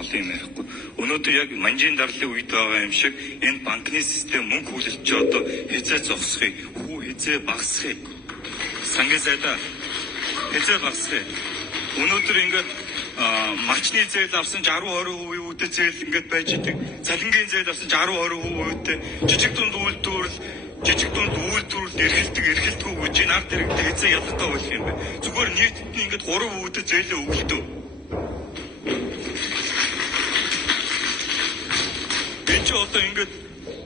олон юм ярихгүй. Өнөөдөр яг манжийн дарлалын үед байгаа юм шиг энэ банкны систем мөнгө хүлэлт чи одоо хязээ зогсохыг, хязээ багасхыг, сангийн сайдаа хязээ багасхыг. Өнөөдөр ингээд малчны зээл авсан 10-20% үүдээ зээл ингээд байж идэг. Цалингийн зээл авсан 10-20% үүдээ жижиг дунд үйлдвэрлэл эргэлтгүй гэж энэ ард иргэдэд хязээ ялгаатай болох юм байна. Зүгээр нийтэд нь ингээд 3% үүдээ зээлээ өгөлтөө. Энд чи одоо ингээд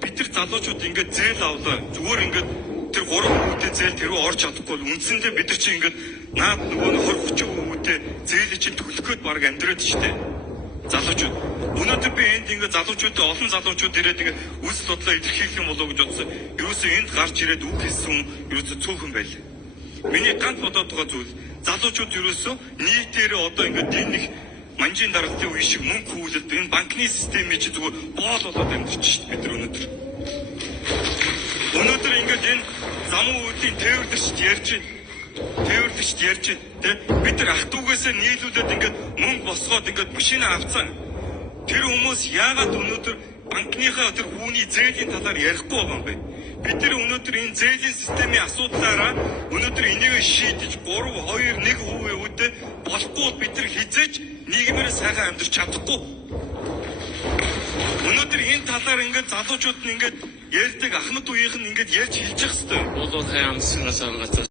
бид нар залуучууд ингээд зээл авлаа. Зүгээр ингээд тэр 3%-тэй зээл тэрөө орж чадахгүй бол үндсэндээ бид нар чи ингээд наад нөгөө 20-30%-тэй зээлийг чинь төлөх гээд баг амьдраад штэ. Залуучууд. Өнөөдөр би энд ингээд залуучуудаа олон залуучууд ирээд ингээд үсэл бодлоо илэрхийлэх юм болоо гэж бодсон. Юусе энд гарч ирээд үг хэлсэн юусе цөөхөн байлаа. Миний ганц бодоод байгаа зүйл залуучууд юусе нийтээр одоо ингээд энэ нэг манжийн даргалын үе шиг мөнгө хүлээлт энэ банкны системийг чи зүгээр боол болоод амьдч штэ бид нар өнөөдөр. Өнөөдөр ингээд энэ замун үүдийн тээвэрлэгчд ярьж байна. Бид нар ах トゥ угээс нийлүүлээд ингээд мөнгө босгоод ингээд машина авцсан. Тэр хүмүүс яагаад өнөөдөр банкныхаа тэр хүүний зээлийн талаар ярихгүй байгаа юм бэ? Бид нар өнөөдөр энэ зээлийн системийн асуудлаараа өнөөдөр энийг шийдэж 3-2-1% үүдээ болохгүй бид нар хизээч нийгмээр сайхан амьдарч чадахгүй. Өнөөдөр энэ талаар ингээд залуучууд нь ингээд ярьдаг ахмад үеийнх нь ингээд ярьж хэлж явах хэрэгтэй. Бол хайр амсгаас